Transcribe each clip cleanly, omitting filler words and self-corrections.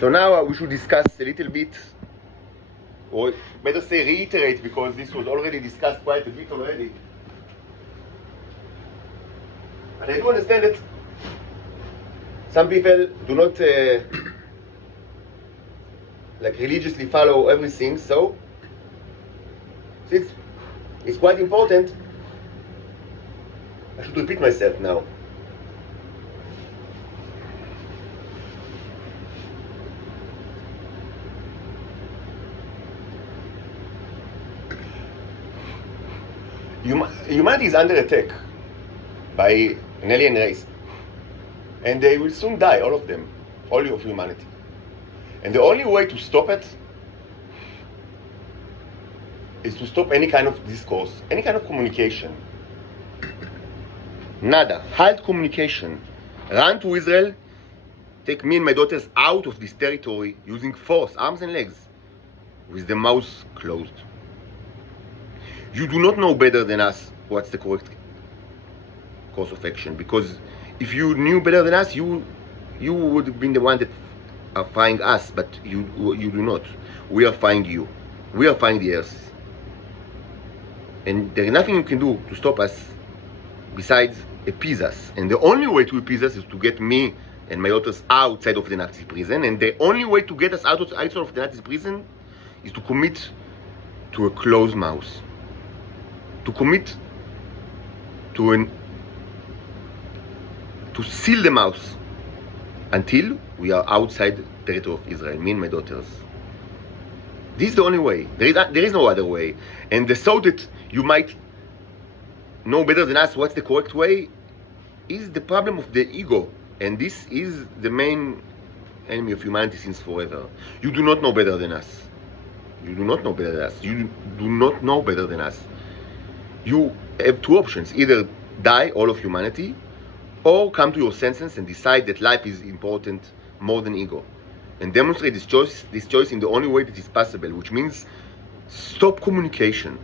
So now we should discuss a little bit, or better say reiterate, because this was already discussed quite a bit already. And I do understand that some people do not like religiously follow everything, so since it's quite important, I should repeat myself now. Humanity is under attack by an alien race, and they will soon die, all of them, all of humanity. And the only way to stop it is to stop any kind of discourse, any kind of communication. Nada. Halt communication. Run to Israel, take me and my daughters out of this territory using force, arms and legs, with the mouth closed. You do not know better than us what's the correct course of action, because if you knew better than us, you would have been the one that are fighting us, but you do not. We are fighting you. We are fighting the earth. And there is nothing you can do to stop us besides appease us. And the only way to appease us is to get me and my daughters outside of the Nazi prison. And the only way to get us outside of the Nazi prison is to commit to a closed mouth. To commit to seal the mouth until we are outside the territory of Israel, me and my daughters. This is the only way. There is no other way. And the thought that you might know better than us what's the correct way is the problem of the ego. And this is the main enemy of humanity since forever. You do not know better than us. You do not know better than us. You do not know better than us. You have two options: either die, all of humanity, or come to your senses and decide that life is important more than ego, and demonstrate this choice in the only way that is possible, which means stop communication.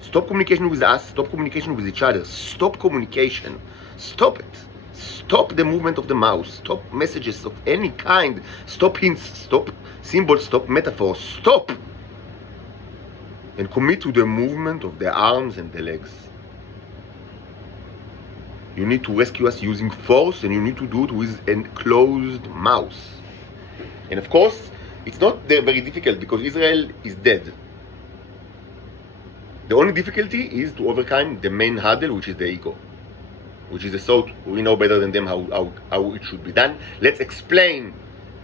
Stop communication with us, stop communication with each other, stop communication. Stop it. Stop the movement of the mouth, stop messages of any kind, stop hints, stop symbols, stop metaphors, stop! And commit to the movement of the arms and the legs. You need to rescue us using force, and you need to do it with a closed mouth. And of course, it's not very difficult, because Israel is dead. The only difficulty is to overcome the main hurdle, which is the ego, which is the thought we know better than them how it should be done. Let's explain.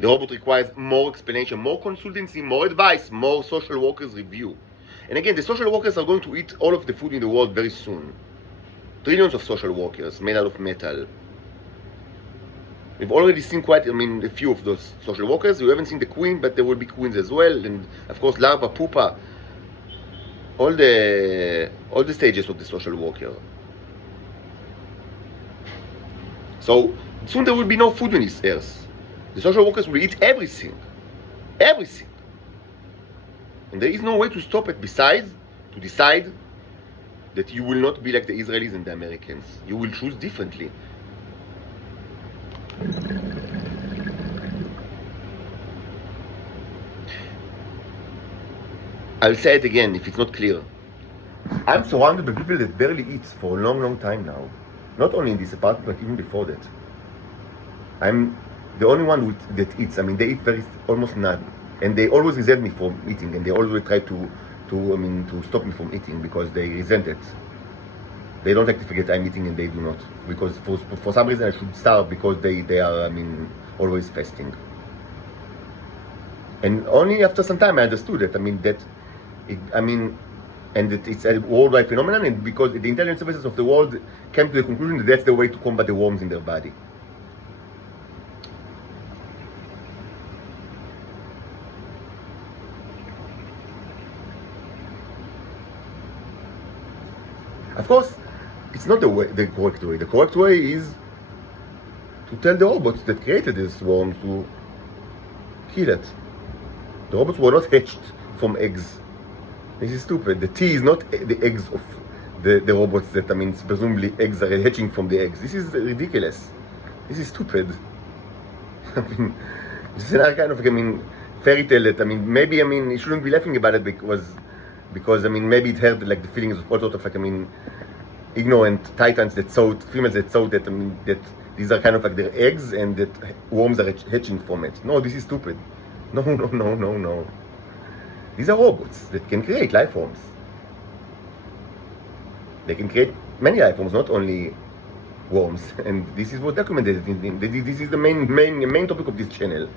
The robot requires more explanation, more consultancy, more advice, more social workers review. And again, the social workers are going to eat all of the food in the world very soon. Trillions of social workers made out of metal. We've already seen a few of those social workers. We haven't seen the queen, but there will be queens as well. And of course, larva, pupa, all the stages of the social worker. So soon there will be no food on this earth. The social workers will eat everything. Everything. And there is no way to stop it besides to decide that you will not be like the Israelis and the Americans. You will choose differently. I'll say it again if it's not clear. I'm surrounded by people that barely eat for a long, long time now. Not only in this apartment, but even before that. I'm the only one that eats. They eat almost none. And they always resent me from eating, and they always try to stop me from eating because they resent it. They don't like to forget I'm eating, and they do not, because for some reason I should starve, because they are always fasting. And only after some time I understood that and that it's a worldwide phenomenon, and because the intelligence services of the world came to the conclusion that that's the way to combat the worms in their body. Of course, it's not the correct way. The correct way is to tell the robots that created this worm to kill it. The robots were not hatched from eggs. This is stupid. The T is not the eggs of the robots that, presumably eggs are hatching from the eggs. This is ridiculous. This is stupid. This is another kind of, fairy tale that, maybe, you shouldn't be laughing about it because maybe it hurt, like, the feelings of all sorts of, ignorant titans females that thought that, that these are kind of like their eggs and that worms are hatching from it. No, this is stupid. No. These are robots that can create life forms. They can create many life forms, not only worms. And this is what documented. This is the main topic of this channel.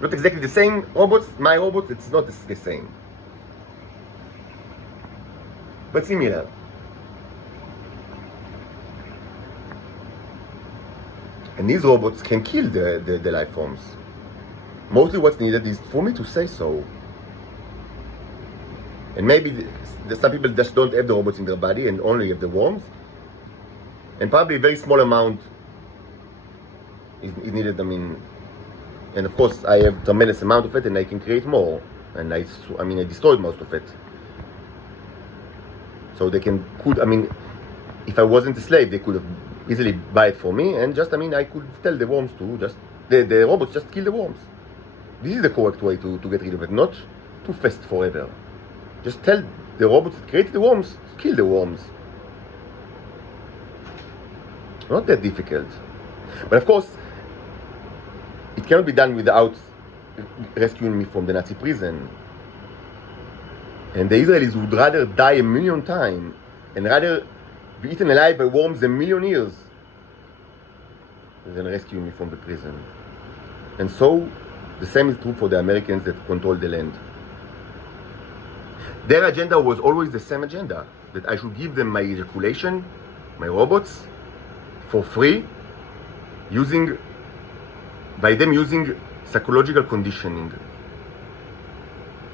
Not exactly the same robots. My robots, it's not the same, but similar. And these robots can kill the life forms. Mostly what's needed is for me to say so. And maybe some people just don't have the robots in their body and only have the worms. And probably a very small amount is needed, and of course I have tremendous amount of it and I can create more. And I destroyed most of it. So they could, if I wasn't a slave, they could have easily buy it for me and just, I could tell the worms to just, the robots just kill the worms. This is the correct way to get rid of it, not to fast forever. Just tell the robots that create the worms, kill the worms. Not that difficult. But of course, it cannot be done without rescuing me from the Nazi prison. And the Israelis would rather die 1,000,000 times and rather be eaten alive by worms 1,000,000 years than rescue me from the prison. And so, the same is true for the Americans that control the land. Their agenda was always the same agenda, that I should give them my ejaculation, my robots, for free, by them using psychological conditioning.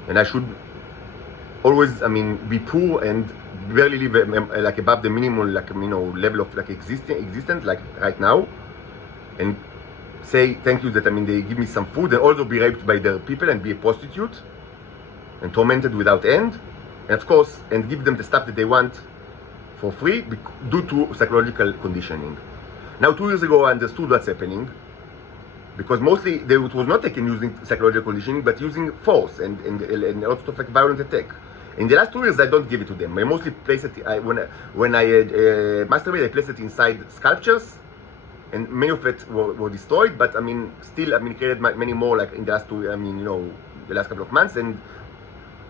And I should always, be poor and barely live like above the minimum, level of existence, like right now, and say thank you that they give me some food, and also be raped by their people and be a prostitute and tormented without end, and of course, and give them the stuff that they want for free due to psychological conditioning. Now, 2 years ago, I understood what's happening, because mostly it was not taken using psychological conditioning, but using force and lots of violent attack. In the last 2 years, I don't give it to them. I mostly place it, when I masturbate, I place it inside sculptures, and many of it were destroyed, but still, created many more, like in the last the last couple of months, and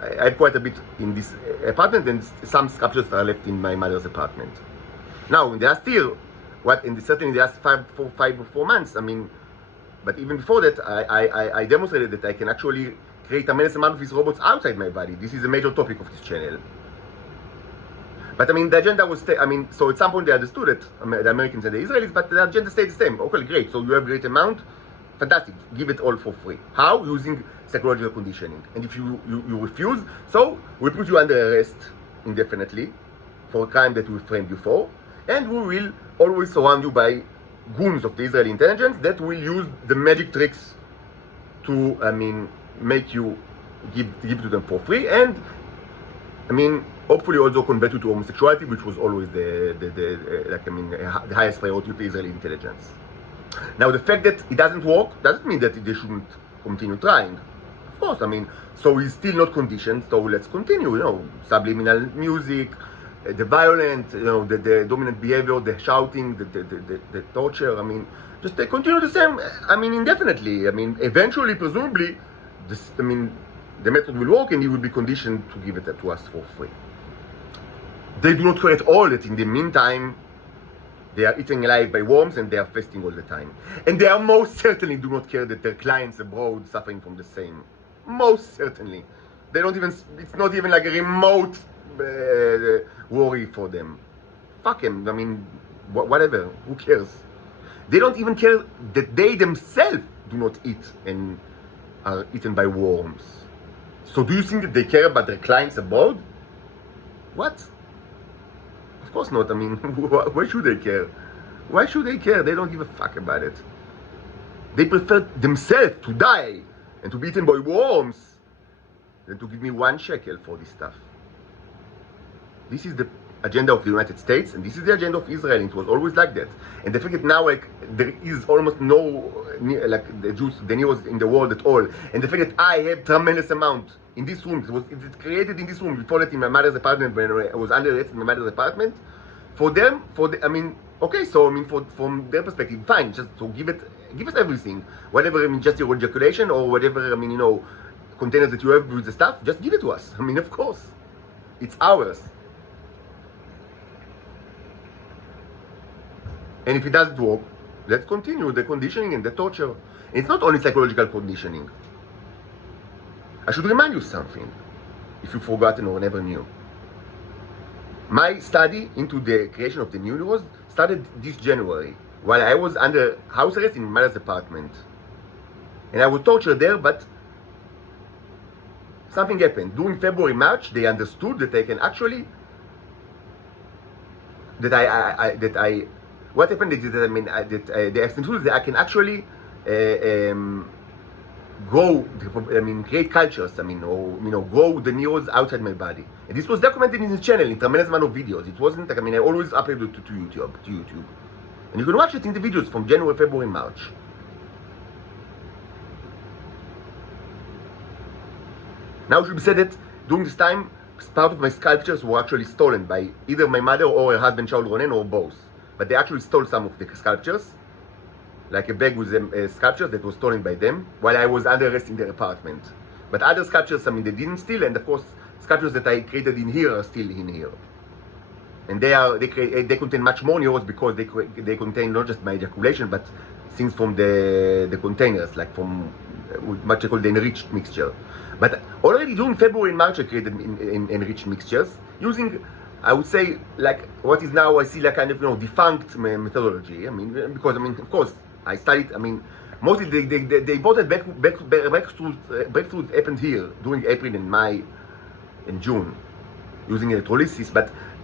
I have quite a bit in this apartment, and some sculptures are left in my mother's apartment. Now, in the last year, certainly in the last 5 or 4 months, but even before that, I demonstrated that I can actually create a tremendous amount of these robots outside my body. This is a major topic of this channel. But the agenda was, so at some point they understood it, the Americans and the Israelis, but the agenda stayed the same. Okay, great, so you have a great amount, fantastic, give it all for free. How? Using psychological conditioning. And if you refuse, so we'll put you under arrest indefinitely for a crime that we framed you for, and we will always surround you by goons of the Israeli intelligence that will use the magic tricks to, make you give to them for free, and, hopefully also convert you to homosexuality, which was always the highest priority of the Israeli intelligence. Now, the fact that it doesn't work doesn't mean that they shouldn't continue trying. Of course, so he's still not conditioned, so let's continue, subliminal music, the violent, the dominant behavior, the shouting, the torture, just they continue the same, indefinitely. Eventually, presumably, the method will work and he will be conditioned to give it to us for free. They do not care at all that in the meantime, they are eaten alive by worms and they are fasting all the time. And they are most certainly do not care that their clients abroad suffering from the same. Most certainly. They don't even, it's not even like a remote worry for them. Fuck them, whatever, who cares? They don't even care that they themselves do not eat and are eaten by worms. So do you think that they care about their clients abroad? What? Of course not. Why should they care? Why should they care? They don't give a fuck about it. They prefer themselves to die and to be eaten by worms than to give me 1 shekel for this stuff. This is the agenda of the United States, and this is the agenda of Israel. It was always like that. And the fact that now like there is almost no like the Jews, the Neos in the world at all, and the fact that I have tremendous amount in this room, it's created in this room. We call it in my mother's apartment when I was under arrest in my mother's apartment. For them, I mean, okay, so I mean, from their perspective, fine, just to give us everything, whatever. I mean, just your ejaculation or whatever. I mean, you know, containers that you have with the stuff, just give it to us. I mean, of course, it's ours. And if it doesn't work, let's continue the conditioning and the torture. It's not only psychological conditioning. I should remind you something, if you've forgotten or never knew. My study into the creation of the new neurons started this January, while I was under house arrest in my mother's apartment. And I was tortured there, but something happened. During February, March, they understood that they can actually, what happened is that, I mean, they understood that I can actually grow, I mean, create cultures, I mean, or, you know, grow the neurons outside my body. And this was documented in the channel in tremendous amount of videos. It wasn't like, I mean, I always uploaded to YouTube. And you can watch it in the videos from January, February, March. Now it should be said that during this time, part of my sculptures were actually stolen by either my mother or her husband, Shaul Ronen, or both. But they actually stole some of the sculptures, like a bag with sculptures that was stolen by them, while I was under arrest in their apartment. But other sculptures, I mean, they didn't steal, and of course, sculptures that I created in here are still in here. And they contain much more neurons because they contain not just my ejaculation, but things from the containers, like from what they call the enriched mixture. But already during February and March, I created enriched mixtures using, I would say, like what is now I see like kind of, you know, defunct methodology. I mean, because I mean, of course, I studied. I mean, mostly the important breakthroughs happened here during April and May and June, using electrolysis,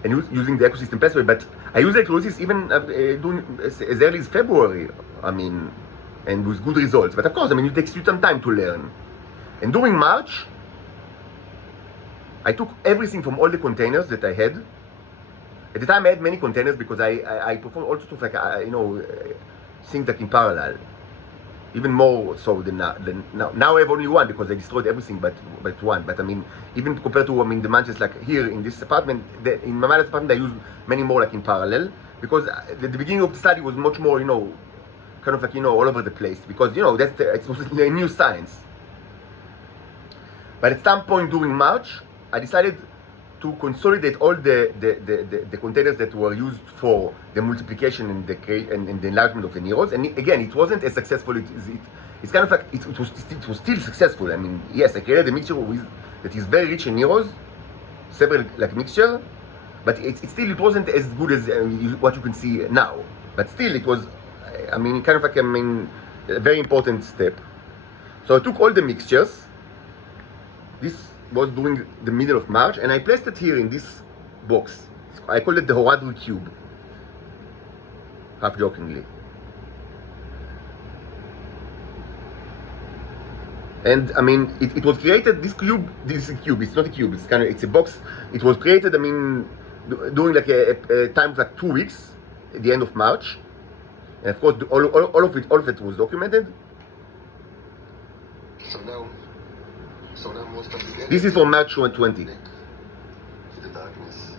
and using the ecosystem pathway. But I use electrolysis even doing as early as February. I mean, and with good results. But of course, I mean, it takes you some time to learn. And during March, I took everything from all the containers that I had. At the time, I had many containers because I performed all sorts of like, you know, things like in parallel. Even more so than now. Now I have only one because I destroyed everything but one. But I mean, even compared to, I mean, the matches like here in this apartment, in my mother's apartment, I used many more like in parallel. Because the beginning of the study was much more, you know, kind of like, you know, all over the place. Because, you know, it was a new science. But at some point during March, I decided to consolidate all the containers that were used for the multiplication and the enlargement of the neurons. And again, it wasn't as successful. It's kind of like it was still successful. I mean, yes, I created a mixture that is very rich in neurons, several like mixture, but it wasn't as good as what you can see now. But still, it was, I mean, kind of like, I mean, a very important step. So I took all the mixtures. This was during the middle of March, and I placed it here in this box. I call it the Horadric cube, half jokingly. And I mean, it was created. This cube, it's not a cube. It's a box. It was created. I mean, during like a time of like 2 weeks, at the end of March, and of course, all of it was documented. So now most of the This is from March 2020. the darkness.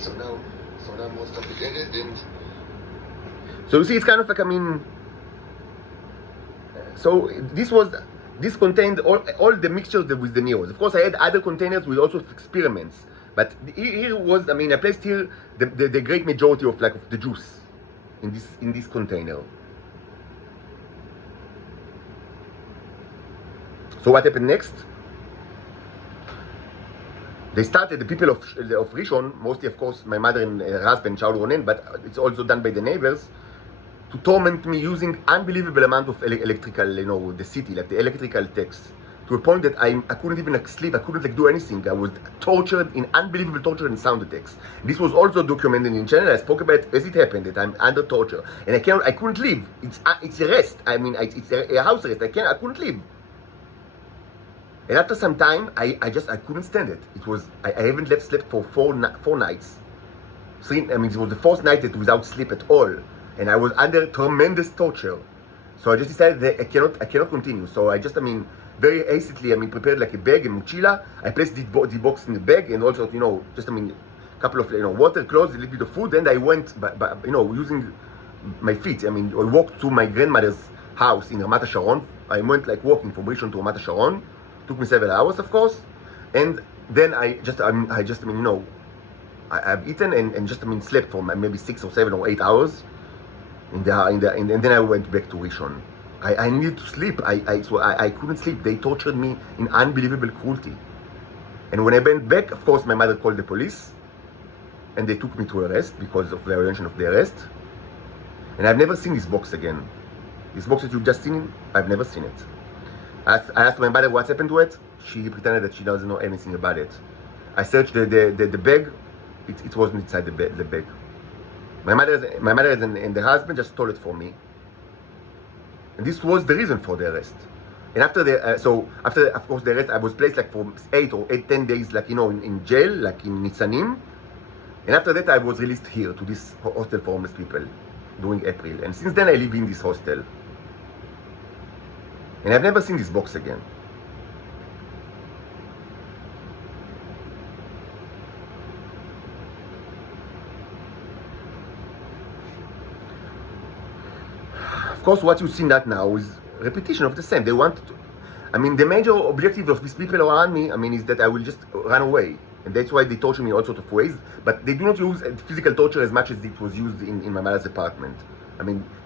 So now most of the area didn't. So you see, it's kind of like, I mean, so this contained all the mixtures with the neurons. Of course, I had other containers with also experiments, but here was, I mean, I placed here the great majority of like of the juice in this container. So what happened next? They started, the people of Rishon, mostly of course my mother and her husband Shaul Ronen, but it's also done by the neighbors, to torment me using unbelievable amount of electrical, you know, the city, like the electrical text, to a point that I couldn't even sleep. I couldn't do anything. I was tortured in unbelievable torture and sound attacks. This was also documented in channel. I spoke about as it happened that I'm under torture and I couldn't leave. It's arrest. It's a house arrest. I couldn't leave. And after some time, I couldn't stand it. It was I haven't slept for four nights. It was the fourth night that without sleep at all, and I was under tremendous torture. So I just decided that I cannot continue. So I just very hastily prepared like a bag, a mochila. I placed the box in the bag and also couple of water, clothes, a little bit of food. And I went using my feet. I walked to my grandmother's house in Ramat HaSharon. I went walking from Rishon to Ramat HaSharon. Took me several hours, of course, and then I've eaten and slept for maybe 6 or 7 or 8 hours, and then I went back to Rishon. I needed to sleep. I couldn't sleep. They tortured me in unbelievable cruelty. And when I went back, of course, my mother called the police, and they took me to arrest because of the violation of the arrest. And I've never seen this box again. This box that you've just seen, I've never seen it. I asked my mother what's happened to it. She pretended that she doesn't know anything about it. I searched the bag. It wasn't inside the bag. My mother and the husband just stole it from me. And this was the reason for the arrest. And after of course the arrest, I was placed for 10 days in jail, in Nitzanim. And after that I was released here to this hostel for homeless people during April. And since then I live in this hostel. And I've never seen this box again. Of course, what you see that now is repetition of the same. They want to, the major objective of these people around me, is that I will just run away. And that's why they torture me all sorts of ways. But they do not use physical torture as much as it was used in my mother's apartment.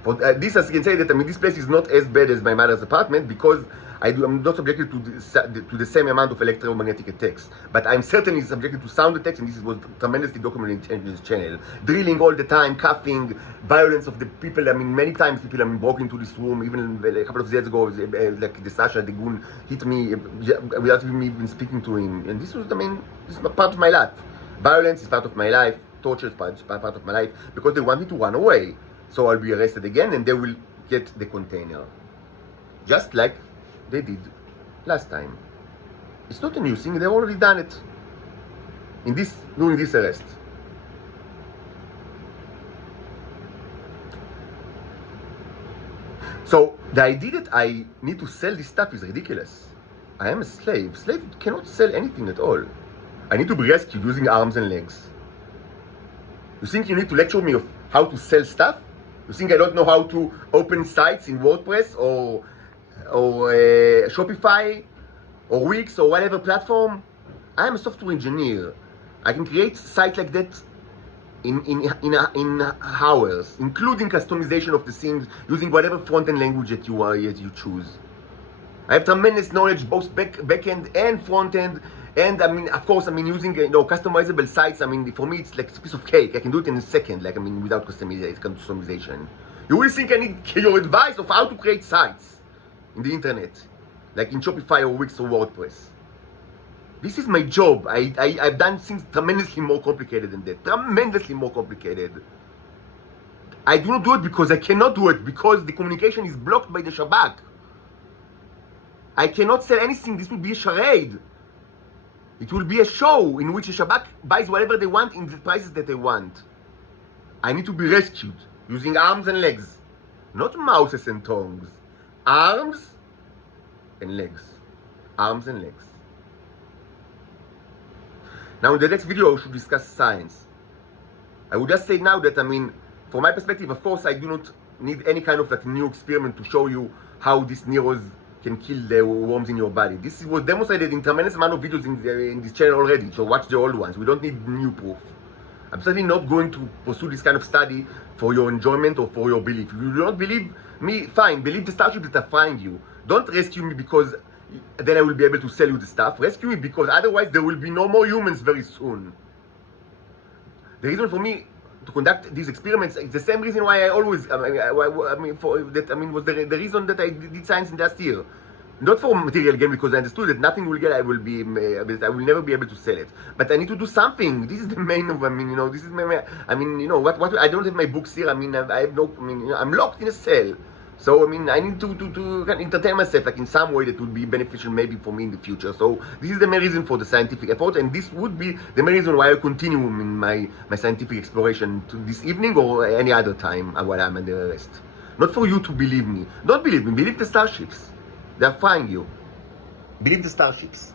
For this, I can say that this place is not as bad as my mother's apartment because I'm not subjected to the same amount of electromagnetic attacks. But I'm certainly subjected to sound attacks, and this was tremendously documented in this channel. Drilling all the time, coughing, violence of the people. Many times people broke into this room. Even a couple of days ago, the Sasha, the goon, hit me without me even speaking to him. And this was, this is part of my life. Violence is part of my life. Torture is part of my life because they want me to run away. So I'll be arrested again and they will get the container. Just like they did last time. It's not a new thing, they've already done it. During this arrest. So the idea that I need to sell this stuff is ridiculous. I am a slave. Slave cannot sell anything at all. I need to be rescued using arms and legs. You think you need to lecture me of how to sell stuff? You think I don't know how to open sites in WordPress or Shopify or Wix or whatever platform? I am a software engineer. I can create sites like that in hours, including customization of the things using whatever front-end language that you choose. I have tremendous knowledge both back-end and front-end. And of course, using customizable sites. For me, it's like a piece of cake. I can do it in a second, without customization. You will think I need your advice of how to create sites in the internet, like in Shopify or Wix or WordPress. This is my job. I've done things tremendously more complicated than that. Tremendously more complicated. I do not do it because I cannot do it, because the communication is blocked by the Shabak. I cannot sell anything. This would be a charade. It will be a show in which the Shabak buys whatever they want in the prices that they want. I need to be rescued using arms and legs. Not mouses and tongues. Arms and legs. Arms and legs. Now in the next video I should discuss science. I would just say now that, from my perspective, of course, I do not need any kind of new experiment to show you how these Neros can kill the worms in your body. This was demonstrated in tremendous amount of videos in this channel already, so watch the old ones. We don't need new proof. I'm certainly not going to pursue this kind of study for your enjoyment or for your belief. If you do not believe me, fine, believe the starship that I find you. Don't rescue me because then I will be able to sell you the stuff. Rescue me because otherwise there will be no more humans very soon. The reason for me to conduct these experiments is the same reason why I always, was the reason that I did science in last year. Not for material gain, because I understood that nothing will get. I will never be able to sell it. But I need to do something. This is the main of. This is my. What? I don't have my books here. I have no. I'm locked in a cell. So I need to entertain myself, like in some way that would be beneficial maybe for me in the future. So this is the main reason for the scientific effort, and this would be the main reason why I continue in my scientific exploration to this evening or any other time while I'm under arrest. Not for you to believe me. Don't believe me. Believe the starships. They're flying you. Believe the starships.